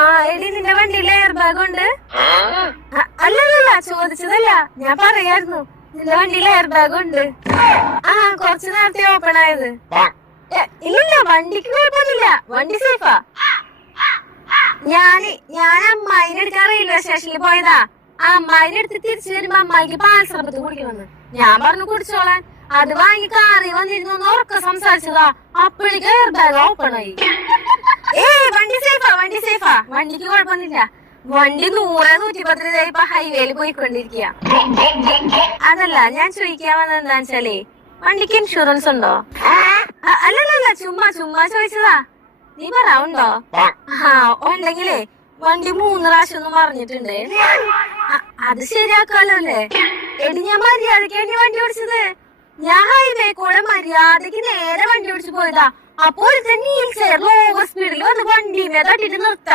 ആ എടി നിന്റെ വണ്ടിയിൽ എയർ ബാഗ് ഉണ്ട് അല്ലല്ല ചോദിച്ചതല്ല. ഞാൻ പറയായിരുന്നു നിന്റെ വണ്ടിയിൽ എയർ ബാഗ് ഉണ്ട്. ആ കുറച്ചു നേരത്തെ ഓപ്പൺ ആയത്. ഇല്ലില്ല വണ്ടിക്ക് കുഴപ്പമൊന്നുമില്ല. വണ്ടി സേഫാ ഞാൻ ഞാൻ അമ്മായിനെ എടുക്കാൻ റെയിൽവേ സ്റ്റേഷനിൽ പോയതാ. ആ അമ്മായിനെ എടുത്ത് തിരിച്ചു വരുമ്പോ അമ്മായിക്ക് പാൽ സർബത്ത് കുടിക്കണമെന്ന്. ഞാൻ പറഞ്ഞു കുടിച്ചോളാൻ. അത് വാങ്ങി കാറി വന്നിരുന്നു ഉറക്ക സംസാരിച്ചതാ. അപ്പോഴേക്ക് എയർ ബാഗ് ഓപ്പൺ ആയി. വണ്ടി സേഫാ വണ്ടി സേഫാ വണ്ടിക്ക് കുഴപ്പമൊന്നുമില്ല. വണ്ടി നൂറ് നൂറ്റി പത്ത് ഇപ്പൊ ഹൈവേയിൽ പോയിക്കൊണ്ടിരിക്കുക അതല്ല ഞാൻ ചോദിക്കാൻ വന്നത് എന്താ വെച്ചാലേ വണ്ടിക്ക് ഇൻഷുറൻസ് ഉണ്ടോ? അ- അല്ലല്ലല്ല ചുമ്മാ ചുമ്മാ ചോദിച്ചതാ. നീ പറ ഉണ്ടോ? ആ ഉണ്ടെങ്കിലേ വണ്ടി മൂന്ന് പ്രാവശ്യം ഒന്നും പറഞ്ഞിട്ടുണ്ട് അത് ശരിയാക്കാലോ അല്ലേ? എടി ഞാൻ മര്യാദക്കാണ് വണ്ടി ഓടിച്ചത്? ഞാൻ ഹൈവേ കൂടെ മര്യാദയ്ക്ക് നേരെ വണ്ടി ഓടിച്ചു പോയതാ. അപ്പോൾ ചെയറിൽ ഓവർ സ്പീഡിൽ വന്ന് വണ്ടിമേ തട്ടിട്ട് നിർത്താം.